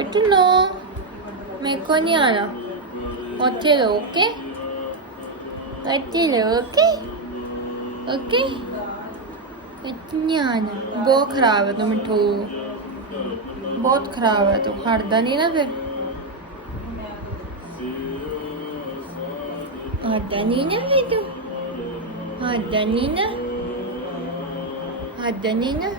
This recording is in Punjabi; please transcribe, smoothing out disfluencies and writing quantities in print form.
ਮਿੱਠੂ ਨੋ ਮੇਰੇ ਕੋ ਨਹੀਂ ਆਣਾ ਉੱਥੇ ਰਹੋ ਓਕੇ ਉੱਥੇ ਰਹੋ ਓਕੇ ਓਕੇ ਇੱਥੇ ਨਹੀਂ ਆਣਾ ਬਹੁਤ ਖਰਾਬ ਹੈ ਤੂੰ ਮਿੱਠੂ ਬਹੁਤ ਖਰਾਬ ਹੈ ਤੂੰ ਹਟਦਾ ਨਹੀਂ ਨਾ ਫਿਰ ਹਟਦਾ ਨਹੀਂ ਨਾ ਫਿਰ ਤੂੰ ਹਟਦਾ ਨਹੀਂ ਨਾ